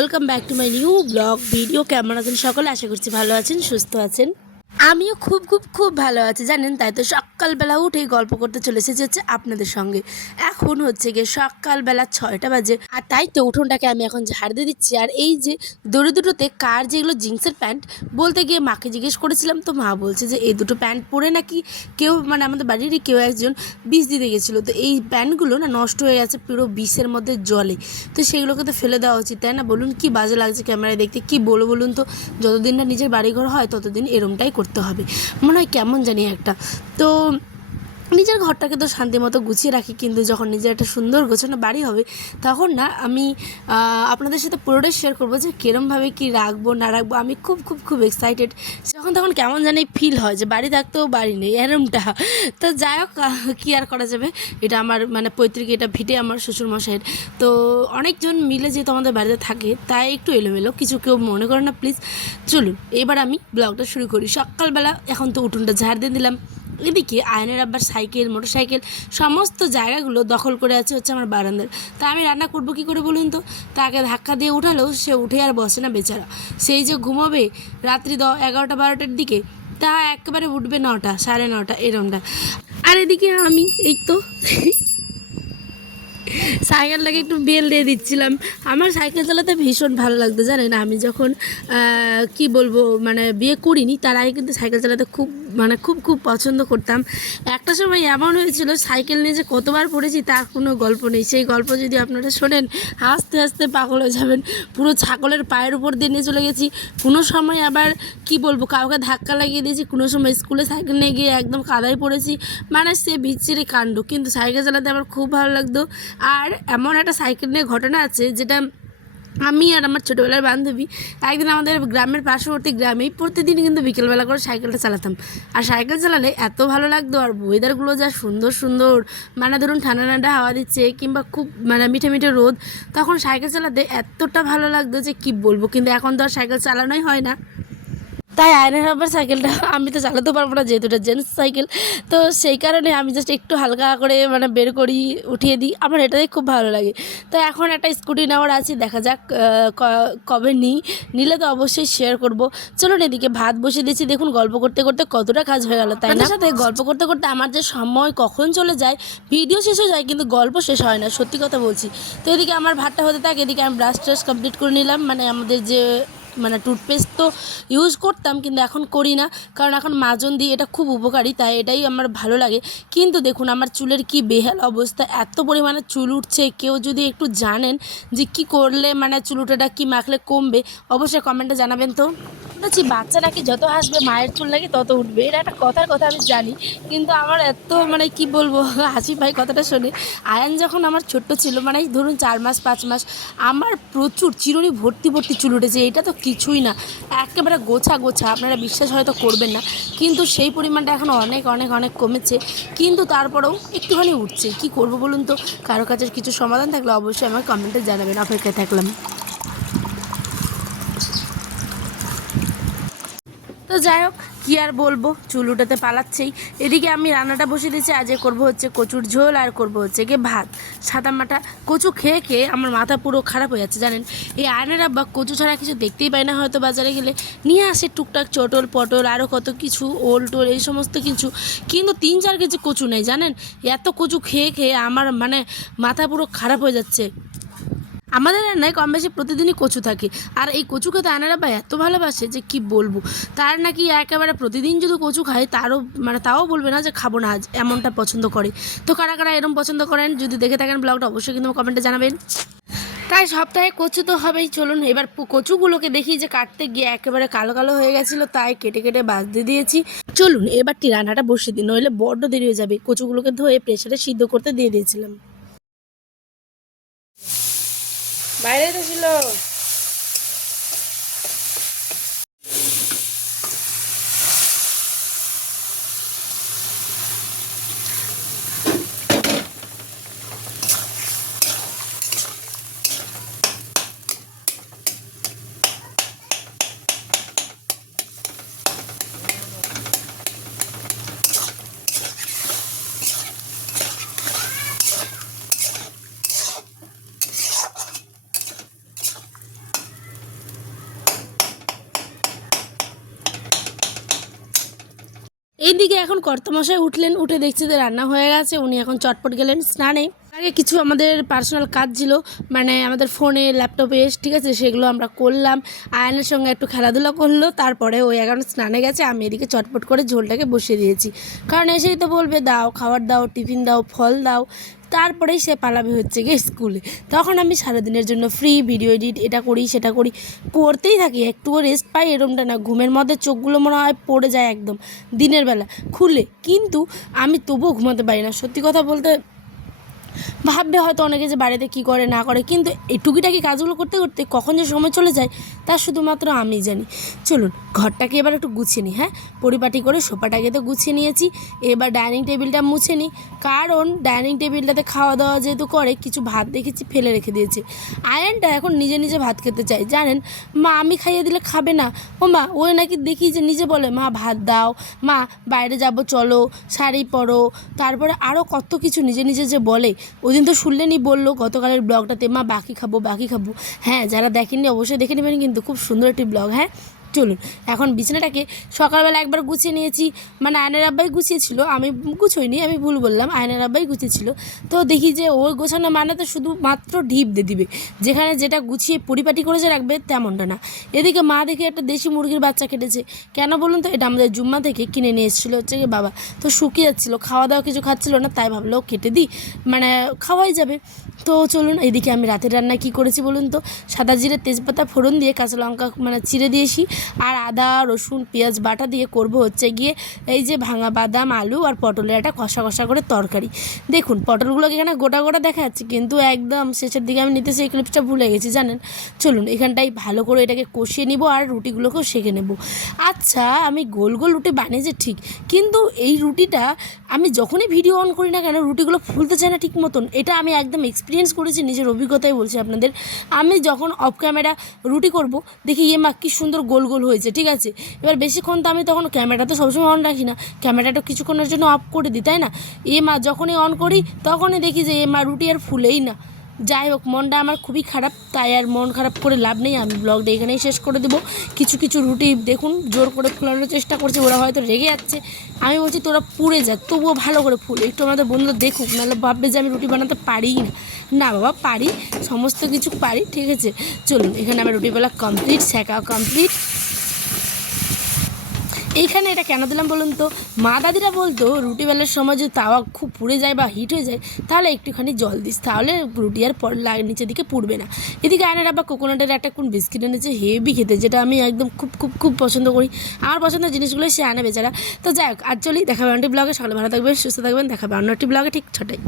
Welcome back to my new blog video. কেমন আছেন সকলে? আশা করছি ভালো আছেন, সুস্থ আছেন। আমিও খুব খুব খুব ভালো আছি জানেন। তাই তো সকালবেলা উঠেই গল্প করতে চলে এসেছি হচ্ছে আপনাদের সঙ্গে। এখন হচ্ছে গিয়ে সকালবেলা 6টা বাজে, আর তাই তো উঠোনটাকে আমি এখন ঝাড় দিয়ে দিচ্ছি। আর এই যে দড়ি দুটোতে কার যেগুলো জিন্সের প্যান্ট, বলতে গিয়ে মাকে জিজ্ঞেস করেছিলাম, তো মা বলছে যে এই দুটো প্যান্ট পরে নাকি কেউ মানে আমাদের বাড়িরই কেউ একজন বিষ দিতে গেছিলো, তো এই প্যান্টগুলো না নষ্ট হয়ে গেছে পুরো বিষের মধ্যে জলে। তো সেগুলোকে তো ফেলে দেওয়া উচিত, তাই না? বলুন কি বাজে লাগছে ক্যামেরায় দেখতে, কি বলুন তো। যতদিন না নিজের বাড়িঘর হয় ততদিন এরমটাই করতে হবে, মনে হয় কেমন জানি একটা। তো নিজের ঘরটাকে তো শান্তি মতো গুছিয়ে রাখি, কিন্তু যখন নিজের একটা সুন্দর গোছানো বাড়ি হবে তখন না আমি আপনাদের সাথে পুরোটাই শেয়ার করবো যে কীরমভাবে কী রাখবো না রাখবো। আমি খুব খুব খুব এক্সাইটেড। যখন তখন কেমন জানি ফিল হয় যে বাড়ি থাকতেও বাড়ি নেই এরমটা। তো যাই হোক, কী আর করা যাবে। এটা আমার মানে পৈতৃক, এটা ভিটে আমার শ্বশুরমশাইয়ের। তো অনেকজন মিলে যেহেতু আমাদের বাড়িতে থাকে তাই একটু এলোমেলো, কিছু কেউ মনে করে না প্লিজ। চলুন এবার আমি ব্লগটা শুরু করি। সকালবেলা এখন তো উঠোনটা ঝাড় দিয়ে দিলাম। এদিকে আয়নের আব্বার সাইকেল, মোটরসাইকেল সমস্ত জায়গাগুলো দখল করে আছে হচ্ছে আমার বারান্দার। তা আমি রান্না করবো কী করে বলুন তো? তাকে ধাক্কা দিয়ে উঠালেও সে উঠে আর বসে না বেচারা। সেই যে ঘুমাবে রাত্রি 11টা 12টার দিকে, তা একেবারে উঠবে 9টা 9:30 এরমটা। আর এদিকে আমি এই তো সাইকেলটাকে একটু বেল দিয়ে দিচ্ছিলাম। আমার সাইকেল চালাতে ভীষণ ভালো লাগতো জানেন। আমি যখন কি বলবো মানে বিয়ে করিনি তার আগে কিন্তু সাইকেল চালাতে খুব মানে খুব খুব পছন্দ করতাম। একটা সময় এমন হয়েছিল সাইকেল নিয়ে যে কতবার পড়েছি তার কোনো গল্প নেই। সেই গল্প যদি আপনারা শোনেন হাসতে হাসতে পাগল হয়ে যাবেন। পুরো ছাগলের পায়ের উপর দিয়ে নিয়ে চলে গেছি, কোনো সময় আবার কি বলবো কাউকে ধাক্কা লাগিয়ে দিয়েছি, কোনো সময় স্কুলে সাইকেল নিয়ে গিয়ে একদম কাদায় পড়েছি। মানে সে বিচ্ছিরি কাণ্ড, কিন্তু সাইকেল চালাতে আমার খুব ভালো লাগতো। আর এমন একটা সাইকেল নিয়ে ঘটনা আছে যেটা আমি আর আমার ছোটোবেলার বান্ধবী একদিন আমাদের গ্রামের পার্শ্ববর্তী গ্রামেই প্রতিদিন কিন্তু বিকেলবেলা করে সাইকেলটা চালাতাম। আর সাইকেল চালালে এত ভালো লাগতো, আর ওয়েদারগুলো যা সুন্দর সুন্দর, মানে ধরুন ঠান্ডা ঠান্ডা হাওয়া দিচ্ছে কিংবা খুব মানে মিঠে মিঠে রোদ, তখন সাইকেল চালাতে এতটা ভালো লাগতো যে কি বলবো। কিন্তু এখন তো আর সাইকেল চালানোই হয় না। তাই আয়নের আবার সাইকেলটা আমি তো চালাতে পারবো না, যেহেতু এটা জেন্টস সাইকেল। তো সেই কারণে আমি জাস্ট একটু হালকা করে মানে বের করি, উঠিয়ে দিই। আমার এটাই খুব ভালো লাগে। তো এখন একটা স্কুটি নেওয়ার আছে, দেখা যাক কবে নিলে তো অবশ্যই শেয়ার করব। চলুন এদিকে ভাত বসিয়ে দিয়েছি। দেখুন গল্প করতে করতে কতটা কাজ হয়ে গেল, তাই না? সাথে গল্প করতে করতে আমার যে সময় কখন চলে যায়, ভিডিও শেষ হয়ে যায় কিন্তু গল্প শেষ হয় না, সত্যি কথা বলছি। তো এদিকে আমার ভাতটা হতে থাকে, এদিকে আমি ব্রাশ ট্রাশ কমপ্লিট করে নিলাম। মানে আমাদের যে মানে টুথপেস্ট তো ইউজ করতাম কিন্তু এখন করি না, কারণ এখন মাজন দিই, এটা খুব উপকারী, তাই এটাই আমার ভালো লাগে। কিন্তু দেখুন আমার চুলের কি বেহাল অবস্থা, এত পরিমাণে চুল উঠছে। কেউ যদি একটু জানেন যে কি করলে মানে চুল উঠাটা কি মাখলে কমবে, অবশ্যই কমেন্টে জানাবেন। তো বলছি বাচ্চা নাকি যত হাসবে মায়ের চুল নাকি তত উঠবে, এটা একটা কথার কথা আমি জানি, কিন্তু আমার এত মানে কি বলবো হাসি পাই কথাটা শুনে। আয়ান যখন আমার ছোট্ট ছিল, মানে ধরুন 4 মাস 5 মাস, আমার প্রচুর চিরুনি ভর্তি ভর্তি চুল উঠেছে। এটা তো কিছুই না, একেবারে গোছা গোছা, আপনারা বিশ্বাস হয়তো করবেন না, কিন্তু সেই পরিমাণটা এখন অনেক অনেক অনেক কমেছে। কিন্তু তারপরেও একটুখানি উঠছে, কি করব বলুন তো? কারো কাছে কিছু সমাধান থাকলে অবশ্যই আমার কমেন্টে জানাবেন, অপেক্ষায় থাকলাম। তো যাই হোক, কী আর বলবো, চুল উঠাতে পালাচ্ছেই। এদিকে আমি রান্নাটা বসিয়ে দিয়েছি। আজকে করবো হচ্ছে কচুর ঝোল, আর করবো হচ্ছে গিয়ে ভাত। সাদা মাটা কচু খেয়ে খেয়ে আমার মাথা পুরো খারাপ হয়ে যাচ্ছে জানেন। এই আয়নের আব্বা কচু ছাড়া কিছু দেখতেই পায় না, হয়তো বাজারে গেলে নিয়ে আসে টুকটাক চটল পটল আরও কত কিছু, ওল টোল এই সমস্ত কিছু, কিন্তু 3-4 কেজি কচু নেই জানেন। এত কচু খেয়ে খেয়ে আমার মানে মাথা পুরো খারাপ হয়ে যাচ্ছে। আমাদের রান্নায় কম বেশি প্রতিদিনই কচু থাকে, আর এই কচু খেতে আনারা বা এত ভালোবাসে যে কি বলবো। তার নাকি একেবারে প্রতিদিন যদি কচু খায় তারও মানে তাও বলবে না যে খাবো না আজ, এমনটা পছন্দ করে। তো কারা কারা এরম পছন্দ করেন যদি দেখে থাকেন ব্লগটা অবশ্যই কিন্তু কমেন্টে জানাবেন। তাই সপ্তাহে কচু তো হবেই। চলুন এবার কচুগুলোকে দেখি যে কাটতে গিয়ে একেবারে কালো কালো হয়ে গেছিলো, তাই কেটে কেটে বাছতে দিয়েছি। চলুন এবারটি রান্নাটা বসিয়ে দিই, নইলে বড্ড দেরি হয়ে যাবে। কচুগুলোকে ধুয়ে প্রেসারে সিদ্ধ করতে দিয়ে দিয়েছিলাম। বাইরে তো ছিল। এখন কর্তামশাই উঠলেন, উঠে দেখছি যে রান্না হয়ে গেছে। উনি এখন চটপট গেলেন স্নানে। আগে কিছু আমাদের পার্সোনাল কাজ ছিল, মানে আমাদের ফোনে ল্যাপটপে, ঠিক আছে, সেগুলো আমরা করলাম। আয়নের সঙ্গে একটু খেলাধুলা করলো, তারপরে ওই এখন স্নানে গেছে। আমি এদিকে চটপট করে ঝোলটাকে বসিয়ে দিয়েছি, কারণ এসেই তো বলবে দাও খাবার, দাও টিফিন, দাও ফল দাও, তারপরেই সে পালাবে হচ্ছে গিয়ে স্কুলে। তখন আমি সারাদিনের জন্য ফ্রি, ভিডিও এডিট এটা করি সেটা করি, করতেই থাকি। একটুও রেস্ট পাই এরমটা না, ঘুমের মধ্যে চোখগুলো মনে হয় পড়ে যায় একদম দিনের বেলা খুলে, কিন্তু আমি তবুও ঘুমাতে পারি না। সত্যি কথা বলতে, ভাববে হয়তো অনেকে যে বাড়িতে কী করে না করে, কিন্তু এই টুকিটাকি কাজগুলো করতে করতে কখন যে সময় চলে যায় তা শুধুমাত্র আমি জানি। চলুন ঘরটাকে এবার একটু গুছিয়ে নিই। হ্যাঁ, পরিপাটি করে সোফাটাকে তো গুছিয়ে নিয়েছি, এবার ডাইনিং টেবিলটা মুছে নিই, কারণ ডাইনিং টেবিলটাতে খাওয়া দাওয়া যেহেতু করে, কিছু ভাত দেখেছি ফেলে রেখে দিয়েছে। আয়নটা এখন নিজে নিজে ভাত খেতে চাই, জানেন মা, আমি খাইয়ে দিলে খাবে না। ও মা, ওই নাকি দেখি যে নিজে বলে মা ভাত দাও, মা বাইরে যাব চলো, শাড়ি পরো, তারপরে আরও কত কিছু নিজে নিজে যে বলে। ওই দিন তো শুনলেনই, বললো গতকালের ব্লগটাতে মা বাকি খাবো বাকি খাবো। হ্যাঁ, যারা দেখেননি অবশ্যই দেখে নেবেন, কিন্তু খুব সুন্দর একটি ব্লগ। হ্যাঁ চলুন, এখন বিছানাটাকে সকালবেলা একবার গুছিয়ে নিয়েছি, মানে আয়নের আব্বাই গুছিয়েছিল, আমি গুছোইনি, আমি ভুল বললাম, আয়নের আব্বাই গুছিয়েছিল। তো দেখি যে ওই গোছানো মানে তো শুধুমাত্র ঢিপ দিয়ে দিবে, যেখানে যেটা গুছিয়ে পরিপাটি করে যে রাখবে তেমনটা না। এদিকে মা দেখে একটা দেশি মুরগির বাচ্চা কেটেছে। কেন বলুন তো, এটা আমাদের জুম্মা থেকে কিনে নিয়ে এসেছিলো হচ্ছে কি বাবা, তো শুকিয়ে যাচ্ছিলো, খাওয়া দাওয়া কিছু খাচ্ছিলো না, তাই ভাবলো কেটে দিই, মানে খাওয়াই যাবে। তো চলুন, এইদিকে আমি রাতের রান্নায় কী করেছি বলুন তো, সাদা জিরে তেজপাতা ফোড়ন দিয়ে কাঁচা লঙ্কা মানে চিড়ে দিয়েছি, আর আদা রসুন পেঁয়াজ বাটা দিয়ে করব হচ্ছে গিয়ে এই যে ভাঙা বাদাম আলু আর পটলের একটা কষা কষা করে তরকারি। দেখুন পটলগুলোকে এখানে গোটা গোটা দেখা যাচ্ছে, কিন্তু একদম শেষের দিকে আমি নিতে সেই ক্লিপসটা ভুলে গেছি জানেন। চলুন এখানটাই ভালো করে এটাকে কষিয়ে নিব, আর রুটিগুলোকেও সেঁকে নেব। আচ্ছা, আমি গোল গোল রুটি বানিয়েছি ঠিক, কিন্তু এই রুটিটা আমি যখনই ভিডিও অন করি না কেন, রুটিগুলো ফুলতে চায় না ঠিক মতন। এটা আমি একদম এক্সপিরিয়েন্স করেছি, নিজের অভিজ্ঞতাই বলছি আপনাদের। আমি যখন অফ ক্যামেরা রুটি করব, দেখি মা কী সুন্দর গোল গোল হয়েছে, ঠিক আছে। এবার বেশিক্ষণ তো আমি তখন ক্যামেরাটা তো সবসময় অন রাখি না, ক্যামেরাটা কিছুক্ষণের জন্য অফ করে দিই, তাই না। মা যখনই অন করি তখনই দেখি যে মা রুটি আর ফুলেই না। যাই হোক, মনটা আমার খুবই খারাপ, তাই আর মন খারাপ করে লাভ নেই। আমি ব্লগটা এখানেই শেষ করে দেবো। কিছু কিছু রুটি দেখুন জোর করে ফুলানোর চেষ্টা করছে, ওরা হয়তো রেগে যাচ্ছে। আমি বলছি তোরা পুড়ে যা, তবুও ভালো করে ফুল, একটু আমাদের বন্ধুরা দেখুক, নাহলে ভাববে যে আমি রুটি বানাতে পারি না। না বাবা, পারি, সমস্ত কিছু পারি, ঠিক আছে। চলুন, এখানে আমার রুটিবেলা কমপ্লিট, সেঁকাও কমপ্লিট। এইখানে এটা কেন দিলাম বলুন তো, মা দাদিরা বলতো রুটি বেলার সময় যদি তাওয়া খুব পুড়ে যায় বা হিট হয়ে যায়, তাহলে একটুখানি জল দিস, তাহলে রুটি আর নিচের দিকে পুড়বে না। এদিকে আয়নের আবার কোকোনাটের একটা কোন বিস্কিট এনেছে, হেভি খেতে, যেটা আমি একদম খুব খুব খুব পছন্দ করি। আমার পছন্দের জিনিসগুলো সে আনে বেচারা। তো যাই হোক, আর চলি, দেখাবে অন্য ব্লগে। সকালে ভালো থাকবেন, সুস্থ থাকবেন, দেখাবে অন্য একটি ব্লগে ঠিক ছটায়।